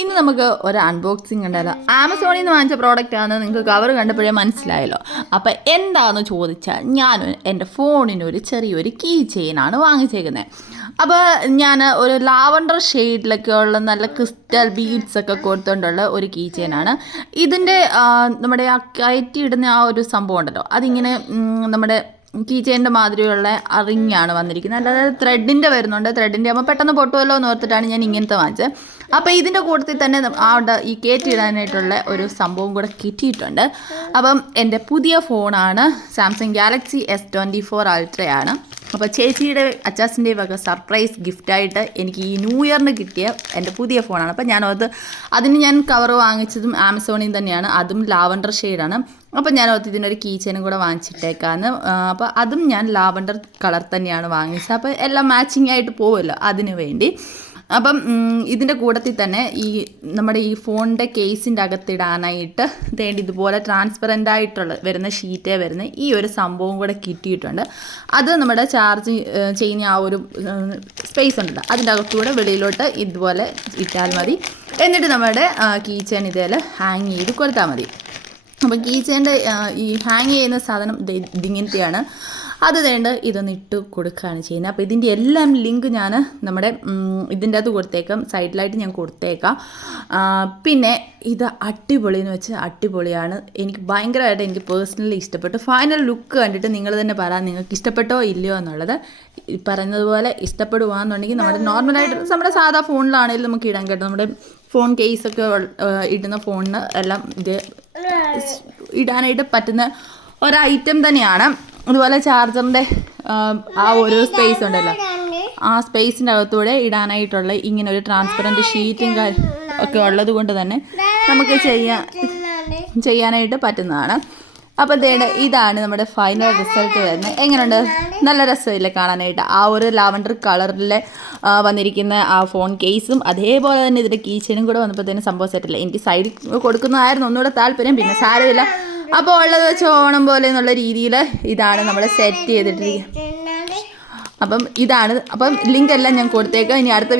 ഇന്ന് നമുക്ക് ഒരു അൺബോക്സിങ് ഉണ്ടല്ലോ. ആമസോണിൽ നിന്ന് വാങ്ങിച്ച പ്രോഡക്റ്റ് ആണ്, നിങ്ങൾക്ക് കവർ കണ്ടപ്പോഴേ മനസ്സിലായല്ലോ. അപ്പം എന്താണെന്ന് ചോദിച്ചാൽ ഞാൻ എൻ്റെ ഫോണിനൊരു ചെറിയൊരു കീ ചെയിനാണ് വാങ്ങിച്ചേക്കുന്നത്. അപ്പോൾ ഞാൻ ഒരു ലാവണ്ടർ ഷെയ്ഡിലൊക്കെ ഉള്ള നല്ല ക്രിസ്റ്റൽ ബീഡ്സ് ഒക്കെ കൊടുത്തുകൊണ്ടുള്ള ഒരു കീ ചെയിനാണ്. ഇതിൻ്റെ നമ്മുടെ ആ കയറ്റി ഇടുന്ന ആ ഒരു സംഭവം ഉണ്ടല്ലോ, അതിങ്ങനെ നമ്മുടെ കീ ചെയിൻ്റെ മാതിരിയുള്ള റിങ്ങാണ് വന്നിരിക്കുന്നത്. അല്ലാതെ ത്രെഡിൻ്റെ വരുന്നുണ്ട്. ത്രെഡിൻ്റെ ആകുമ്പോൾ പെട്ടെന്ന് പൊട്ടുമല്ലോ എന്ന് ഓർത്തിട്ടാണ് ഞാൻ ഇങ്ങനത്തെ വാങ്ങിച്ചത്. അപ്പോൾ ഇതിൻ്റെ കൂട്ടത്തിൽ തന്നെ ഈ കയറ്റിയിടാനായിട്ടുള്ള ഒരു സംഭവം കൂടെ കിട്ടിയിട്ടുണ്ട്. അപ്പം എൻ്റെ പുതിയ ഫോണാണ് സാംസങ് ഗാലക്സി S24 അൾട്രയാണ്. അപ്പോൾ ചേച്ചിയുടെ അച്ചാസിൻ്റെ വക സർപ്രൈസ് ഗിഫ്റ്റായിട്ട് എനിക്ക് ഈ ന്യൂ ഇയറിന് കിട്ടിയ എൻ്റെ പുതിയ ഫോണാണ്. അപ്പോൾ അതിന് ഞാൻ കവർ വാങ്ങിച്ചതും ആമസോണിൽ തന്നെയാണ്. അതും ലാവണ്ടർ ഷെയ്ഡാണ്. അപ്പോൾ ഞാൻ ഇതിനൊരു കീ ചെയിനും കൂടെ വാങ്ങിച്ചിട്ടേക്കാന്ന്. അപ്പോൾ അതും ഞാൻ ലാവണ്ടർ കളർ തന്നെയാണ് വാങ്ങിച്ചത്. അപ്പോൾ എല്ലാം മാച്ചിങ് ആയിട്ട് പോകുമല്ലോ, അതിന് വേണ്ടി. അപ്പം ഇതിൻ്റെ കൂട്ടത്തിൽ തന്നെ നമ്മുടെ ഈ ഫോണിൻ്റെ കേസിൻ്റെ അകത്തിടാനായിട്ട് ഇതുപോലെ ട്രാൻസ്പെറൻ്റ് ആയിട്ടുള്ള വരുന്ന ഷീറ്റേ വരുന്ന ഈ ഒരു സംഭവം കൂടെ കിട്ടിയിട്ടുണ്ട്. അത് നമ്മുടെ ചാർജ് ചെയ്യുന്ന ആ ഒരു സ്പേസ് ഉണ്ടല്ലോ, അതിൻ്റെ അകത്തൂടെ വെളിയിലോട്ട് ഇതുപോലെ ഇട്ടാൽ മതി. എന്നിട്ട് നമ്മുടെ കീ ചെയിൻ ഇതിൽ ഹാങ് ചെയ്ത് കൊടുത്താൽ മതി. അപ്പോൾ കീ ചെയിൻ്റെ ഈ ഹാങ് ചെയ്യുന്ന സാധനം ഇതിങ്ങനത്തെയാണ്. അത് ഇതൊന്ന് ഇട്ട് കൊടുക്കുകയാണ് ചെയ്യുന്നത്. അപ്പോൾ ഇതിൻ്റെ എല്ലാം ലിങ്ക് ഞാൻ നമ്മുടെ ഇതിൻ്റെ അകത്ത് കൊടുത്തേക്കാം, സൈഡിലായിട്ട് ഞാൻ കൊടുത്തേക്കാം. പിന്നെ ഇത് അടിപൊളിയെന്ന് വെച്ചാൽ അടിപൊളിയാണ്. എനിക്ക് ഭയങ്കരമായിട്ട് എനിക്ക് പേഴ്സണലി ഇഷ്ടപ്പെട്ടു. ഫൈനൽ ലുക്ക് കണ്ടിട്ട് നിങ്ങൾ തന്നെ പറയാം നിങ്ങൾക്ക് ഇഷ്ടപ്പെട്ടോ ഇല്ലയോ എന്നുള്ളത്. പറയുന്നതുപോലെ ഇഷ്ടപ്പെടുകയാണെന്നുണ്ടെങ്കിൽ നമ്മുടെ നോർമലായിട്ട് നമ്മുടെ സാധാ ഫോണിലാണെങ്കിലും നമുക്ക് ഇടാൻ കേട്ടോ. നമ്മുടെ ഫോൺ കേസൊക്കെ ഇടുന്ന ഫോണിന് എല്ലാം ഇത് ഇടാനായിട്ട് പറ്റുന്ന ഒരു ഐറ്റം തന്നെയാണ്. അതുപോലെ ചാർജറിൻ്റെ ആ ഒരു സ്പേസ് ഉണ്ടല്ലോ, ആ സ്പേസിൻ്റെ അകത്തൂടെ ഇടാനായിട്ടുള്ള ഇങ്ങനെ ഒരു ട്രാൻസ്പെറൻറ്റ് ഷീറ്റും ഒക്കെ ഉള്ളത് കൊണ്ട് തന്നെ നമുക്ക് ചെയ്യാനായിട്ട് പറ്റുന്നതാണ്. അപ്പോൾ ഇതാണ് നമ്മുടെ ഫൈനൽ റിസൾട്ട് വരുന്നത്. എങ്ങനെയുണ്ട്? നല്ല രസമില്ലേ കാണാനായിട്ട്? ആ ഒരു ലാവണ്ടർ കളറിൽ വന്നിരിക്കുന്ന ആ ഫോൺ കേസും അതേപോലെ തന്നെ ഇതിൻ്റെ കീ ചെയിനും കൂടെ വന്നപ്പോഴത്തേനും സംഭവം സെറ്റില്ല. എനിക്ക് സൈഡിൽ കൊടുക്കുന്നതായിരുന്നു ഒന്നുകൂടെ താല്പര്യം, പിന്നെ സാരമില്ല. അപ്പോൾ ഉള്ളത് വെച്ച് ഓണം പോലെ എന്നുള്ള രീതിയിൽ ഇതാണ് നമ്മൾ സെറ്റ് ചെയ്തിട്ടിരിക്കുന്നത്. അപ്പം ലിങ്ക് എല്ലാം ഞാൻ കൊടുത്തേക്കാം. ഇനി അടുത്ത